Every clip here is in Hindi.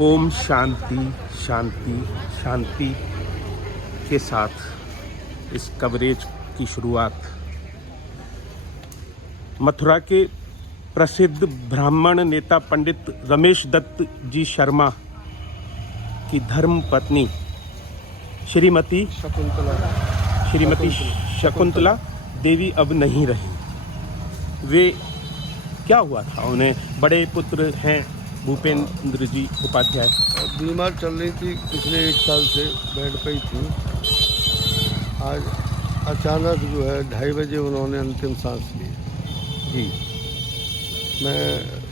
ओम शांति शांति शांति के साथ इस कवरेज की शुरुआत मथुरा के प्रसिद्ध ब्राह्मण नेता पंडित रमेश दत्त जी शर्मा की धर्म पत्नी श्रीमती शकुंतला देवी अब नहीं रही। वे क्या हुआ था, उन्हें बड़े पुत्र हैं भूपेंद्र जी उपाध्याय, बीमार चल रही थी पिछले 1 साल से, बेड पे ही थी। आज अचानक जो है 2:30 बजे उन्होंने अंतिम सांस ली जी। मैं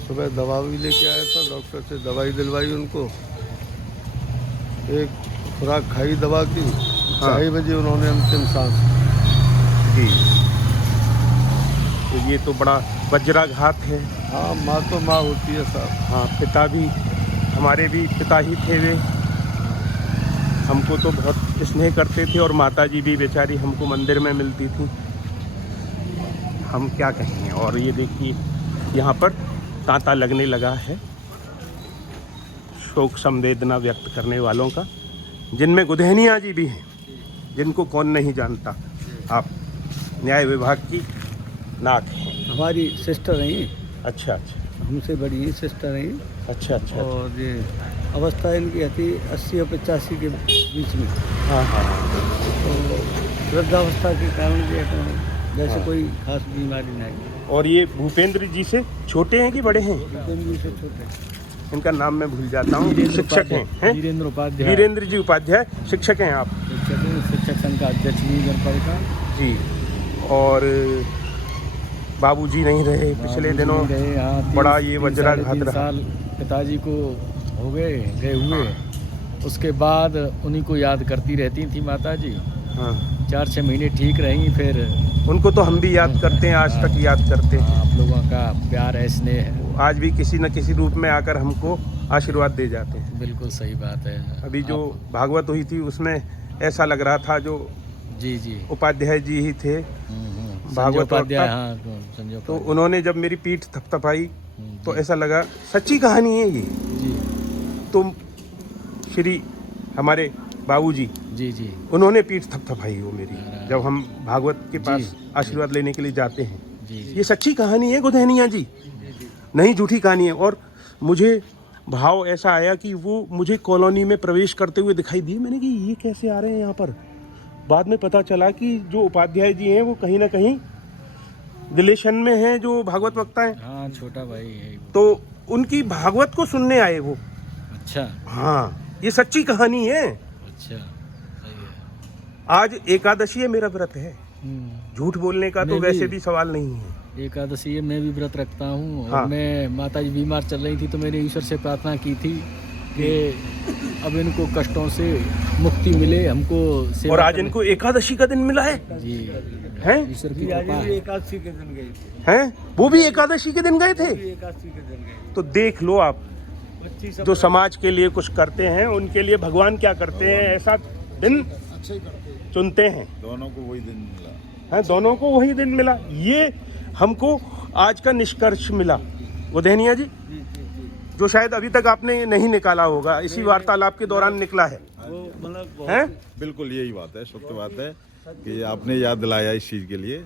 सुबह दवा भी लेके आया था, डॉक्टर से दवाई दिलवाई उनको, एक खुराक खाई दवा की। 2:30 बजे उन्होंने अंतिम सांस ली जी। तो ये तो बड़ा वज्राघात है। हाँ, माँ तो माँ होती है साहब। हाँ, पिता भी हमारे भी पिता ही थे वे, हमको तो बहुत स्नेह करते थे और माता जी भी बेचारी हमको मंदिर में मिलती थी। हम क्या कहें। और ये देखिए यहाँ पर तांता लगने लगा है शोक संवेदना व्यक्त करने वालों का, जिनमें गुदहनिया जी भी हैं, जिनको कौन नहीं जानता। आप न्याय विभाग की नाक हैं। हमारी सिस्टर रही, अच्छा अच्छा हमसे बड़ी सिस्टर रही। अच्छा अच्छा। और ये अवस्था इनकी थी 80 और 85 के बीच में। हाँ हाँ। तो वृद्धावस्था के कारण ये जैसे हाँ। कोई खास बीमारी नहीं। और ये भूपेंद्र जी से छोटे हैं कि बड़े हैं? भूपेंद्र से छोटे। इनका नाम मैं भूल जाता हूँ। शिक्षक हैं? वीरेंद्र उपाध्याय। वीरेंद्र जी उपाध्याय शिक्षक हैं आप? शिक्षक संघ का अध्यक्ष भी जनपद का जी। और बाबूजी नहीं रहे पिछले दिनों, बड़ा ये वज्राघात रहा। पिताजी को हो गए हुए। उसके बाद उन्हीं को याद करती रहती थी माता जी। हाँ। 4-6 महीने ठीक रही, फिर उनको तो हम भी याद करते हैं, आज तक याद करते हैं। आप लोगों का प्यार है, स्नेह है, आज भी किसी न किसी रूप में आकर हमको आशीर्वाद दे जाते हैं। बिल्कुल सही बात है। अभी जो भागवत हुई थी उसमें ऐसा लग रहा था जो जी जी उपाध्याय जी ही थे भागवत उपाध्याय। वक्ता। हाँ, संजय तो उपाध्याय। उन्होंने जब मेरी पीठ थपथपाई तो ऐसा लगा सच्ची कहानी है ये। जी तो श्री हमारे बाबूजी जी जी उन्होंने पीठ थपथपाई वो मेरी, जब हम भागवत के पास आशीर्वाद लेने के लिए जाते हैं। जी जी। ये सच्ची कहानी है गुदहनिया जी, नहीं झूठी कहानी है। और मुझे भाव ऐसा आया कि वो मुझे कॉलोनी में प्रवेश करते हुए दिखाई दिए। मैंने कि ये कैसे आ रहे हैं यहाँ पर। बाद में पता चला कि जो उपाध्याय जी हैं वो कहीं ना कहीं रिलेशन में हैं जो भागवत वक्ता हैं। हाँ, छोटा भाई है वो। तो उनकी भागवत को सुनने आए वो। अच्छा हाँ, ये सच्ची कहानी है। अच्छा, सही है। आज एकादशी है, मेरा व्रत है। झूठ बोलने का तो मैं वैसे भी भी सवाल नहीं है। एकादशी मैं भी व्रत रखता हूँ। हाँ। और मैं माता जी बीमार चल रही थी तो मैंने ईश्वर से प्रार्थना की थी कि अब इनको कष्टों से मुक्ति मिले, हमको सेवा और आज करने- इनको एकादशी का दिन मिला है जी हैं? ईश्वर की कृपा है। एकादशी के दिन गए थे। हैं? वो भी एकादशी के दिन गए थे। एकादशी के दिन गए। तो देख लो आप, जो समाज के लिए कुछ करते हैं उनके लिए भगवान क्या करते हैं, ऐसा दिन चुनते हैं। दोनों को वही दिन मिला हैं, दोनों को वही दिन मिला। ये हमको आज का निष्कर्ष मिला उदयनिया जी, जो शायद अभी तक आपने नहीं निकाला होगा, इसी वार्तालाप के दौरान निकला है। वो मतलब हैं? बिल्कुल यही बात है, सत्य बात है कि आपने याद दिलाया इस चीज के लिए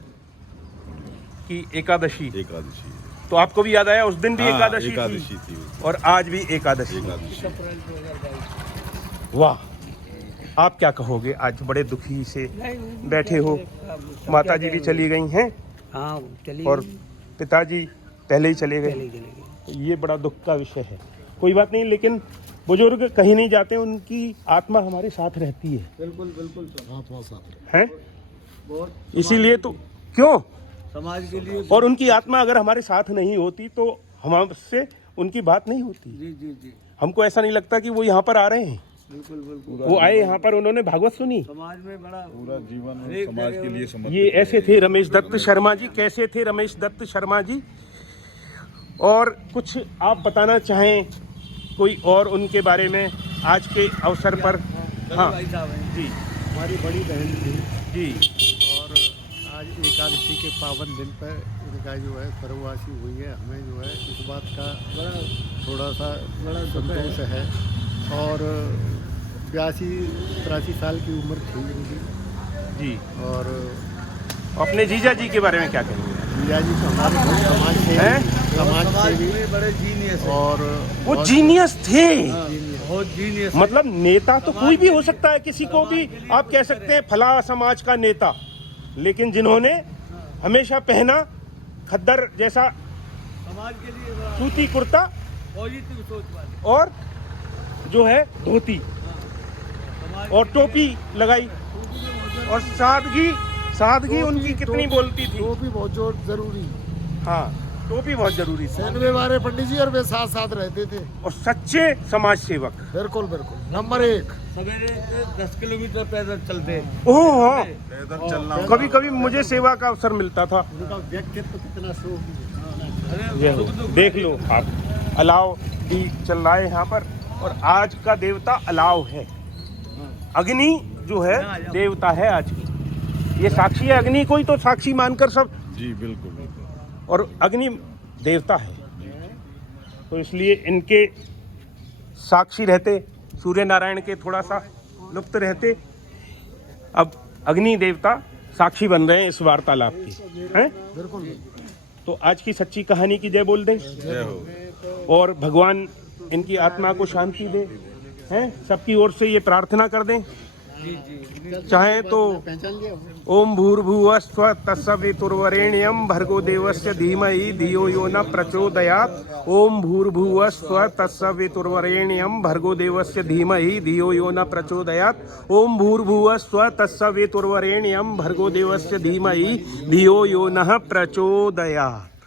कि एकादशी। एकादशी। तो आपको भी याद आया उस दिन भी हाँ, एकादशी एकादशी थी थी। और आज भी एकादशी। वाह, आप क्या कहोगे? आज बड़े दुखी से बैठे हो, माता जी भी चली गई हैं हाँ चली और पिताजी पहले ही चले गए। ये बड़ा दुख का विषय है। कोई बात नहीं, लेकिन बुजुर्ग कहीं नहीं जाते, उनकी आत्मा हमारे साथ रहती है। बिल्कुल बिल्कुल आत्मा साथ हैं? बहुत इसीलिए तो क्यों, समाज के लिए। और उनकी आत्मा अगर हमारे साथ नहीं होती तो हमसे उनकी बात नहीं होती। जी जी जी, हमको ऐसा नहीं लगता कि वो यहाँ पर आ रहे हैं। बिल्कुल बिल्कुल। वो आए यहाँ पर, उन्होंने भागवत सुनी। समाज में बड़ा पूरा जीवन समाज के लिए समर्पित ये ऐसे थे रमेश दत्त शर्मा जी। कैसे थे रमेश दत्त शर्मा जी? और कुछ आप बताना चाहें कोई और उनके बारे में आज के अवसर पर? हाँ भाई साहब हैं, जी हमारी बड़ी बहन थी। जी। और आज एकादशी के पावन दिन पर इनका जो है सर्ववासी हुई है। हमें जो है इस बात का थोड़ा सा बड़ा दुख संतोष है। और 82-83 साल की उम्र थी इनकी। जी। और अपने जीजा जी के बारे में क्या कहेंगे? जिया जी तो हमारे बहुत समाज सेवी बड़े जीनियस और वो जीनियस थे। बहुत जीनियस। मतलब नेता तो कोई भी हो सकता है, किसी को भी आप कह सकते हैं फला समाज का नेता, लेकिन जिन्होंने हमेशा पहना खद्दर जैसा समाज के लिए सूती कुर्ता पॉजिटिव सोच वाले, और जो है धोती और टोपी लगाई, और सादगी उनकी कितनी बोलती थी। वो भी बहुत जरूरी। हाँ, टोपी बहुत जरूरी थी। सैनवे वाले पंडित जी और वे साथ साथ रहते थे। और सच्चे समाज सेवक। बिल्कुल बिल्कुल नंबर 1। सवेरे 10 किलोमीटर पैदल चलते। ओह हाँ, पैदल चलना कभी कभी मुझे सेवा का अवसर मिलता था। उनका व्यक्तित्व कितना शुभ। ये देख लो आप, अलाव भी चल रहा है यहाँ पर, और आज का देवता अलाव है। अग्नि जो है देवता है आज की, ये साक्षी है। अग्नि को ही तो साक्षी मानकर सब, जी बिल्कुल बिल्कुल। और अग्नि देवता है, तो इसलिए इनके साक्षी रहते, सूर्य नारायण के थोड़ा सा लुप्त रहते, अब अग्नि देवता साक्षी बन रहे हैं इस वार्तालाप की, हैं? बिल्कुल। तो आज की सच्ची कहानी की जय बोल दें, जय हो। और भगवान इनकी आत्मा को शांति दे, हैं? सबकी ओर से ये प्रार्थना कर दें। चाहे तो ओम भूर्भुवस्सुवः तत्सवितुर्वरेण्यं भर्गो देवस्य धीमहि धियो यो न प्रचोदयात्। ओम भूर्भुवस्सुवः तत्सवितुर्वरेण्यं भर्गो देवस्य धीमहि धियो यो न प्रचोदयात्। ओम भूर्भुवस्सुवः तत्सवितुर्वरेण्यं भर्गो देवस्य धीमहि धियो यो न प्रचोदयात्।